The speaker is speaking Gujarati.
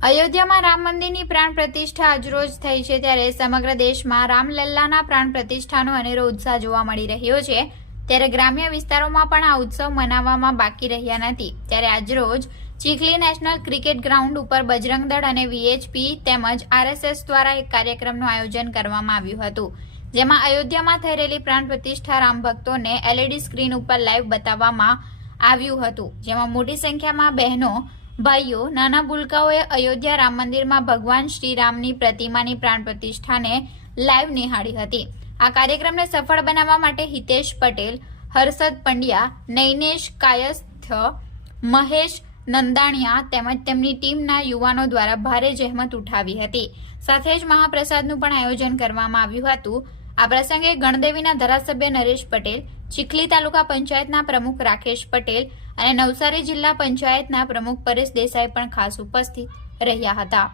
અયોધ્યામાં રામ મંદિરની પ્રાણ પ્રતિષ્ઠા આજરોજ થઈ છે, ત્યારે સમગ્ર દેશમાં રામલલ્લાના પ્રાણ પ્રતિષ્ઠાનો અનેરો ઉત્સાહ જોવા મળી રહ્યો છે। ત્યારે ગ્રામ્ય વિસ્તારોમાં પણ આ ઉત્સવ મનાવવામાં બાકી રહ્યા નથી। ત્યારે આજરોજ ચીખલી નેશનલ ક્રિકેટ ગ્રાઉન્ડ ઉપર બજરંગ દળ અને વીએચપી તેમજ આરએસએસ દ્વારા એક કાર્યક્રમનું આયોજન કરવામાં આવ્યું હતું, જેમાં અયોધ્યામાં થઈ રહેલી પ્રાણ પ્રતિષ્ઠા રામ ભક્તોને એલઈડી સ્ક્રીન ઉપર લાઈવ બતાવવામાં આવ્યું હતું, જેમાં મોટી સંખ્યામાં બહેનો ભાઈઓ નાના ભૂલકાઓએ અયોધ્યા રામ મંદિરમાં ભગવાન શ્રી રામની પ્રતિમાની પ્રાણ પ્રતિષ્ઠાને લાઈવ નિહાળી હતી। આ કાર્યક્રમને સફળ બનાવવા માટે હિતેશ પટેલ, હર્ષદ પંડ્યા, નૈનેશ કાયસ્થ, મહેશ નંદાણિયા તેમજ તેમની ટીમના યુવાનો દ્વારા ભારે જહેમત ઉઠાવી હતી। સાથે જ મહાપ્રસાદનું પણ આયોજન કરવામાં આવ્યું હતું। આ પ્રસંગે ગણદેવીના ધારાસભ્ય નરેશ પટેલ, ચીખલી તાલુકા પંચાયતના પ્રમુખ રાકેશ પટેલ અને નવસારી જિલ્લા પંચાયતના પ્રમુખ પરેશ દેસાઈ પણ ખાસ ઉપસ્થિત રહ્યા હતા।